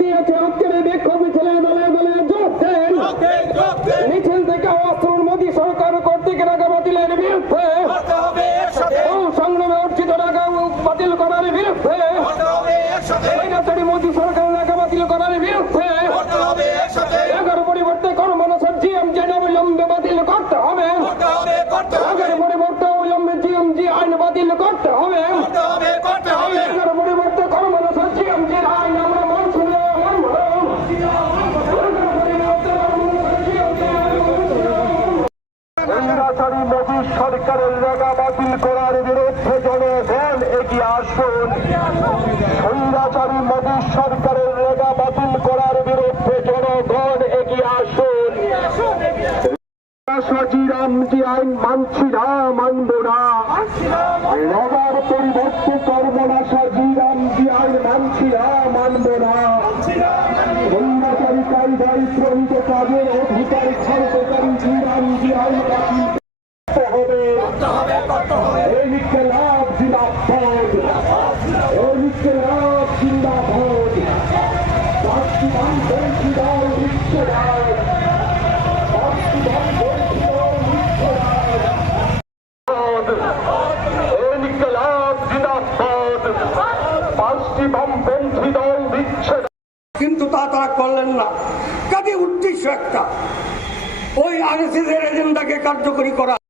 দিয়েছে আজকের এই বিক্ষোভ মিছিলে দলে দলে যোগ দেন। মিছিল থেকে অস্ত্র মোদী সরকার কর্তৃক টাকা বাতিলের বিরুদ্ধে, সংগ্রামে অর্জিত টাকা বাতিল করার বিরুদ্ধে, মোদী সরকার টাকা বাতিল করার বিরুদ্ধে, টাকার পরিবর্তে কর্মনসর জিএমজি অবিলম্বে বাতিল করতে হবে। টাকার পরিবর্তে অবিলম্বে জিএমজি আইন বাতিল করতে হবে। টাকার পরিবর্তে কর্মনসর জিএমজির আইন আমরা মানছি না, মানব না। স্বৈরাচারী মোদী সরকারের টাকা বাতিল করার বিরুদ্ধে জনগণ এগিয়ে আসুন। স্বৈরাচারী মোদী সরকারের টাকা বাতিল করার বিরুদ্ধে জনগণ এগিয়ে আসুন। রামজি আইন মানছি না, মানব না। রবার পরিবর্তে কর্মনাশা রামজি আইন মানছি না, মানব না। স্বৈরাচারী কায়দায় প্রণীত কাজের অধিকার খর্বকারী রামজি আইন বাতিল হবে। ইনকিলাব জিন্দাবাদ, ইনকিলাব জিন্দাবাদ। পাকিস্তান বঞ্চিত বিশ্বরাজ, পাকিস্তান বঞ্চিত বিশ্বরাজ। ইনকিলাব জিন্দাবাদ, পাকিস্তান বঞ্চিত বিশ্বরাজ। কিন্তু তারা করলেন না। কাজে উদ্দেশ্য একটা, ওই আরএসএস এর এজেন্ডাকে কার্যকরী করা।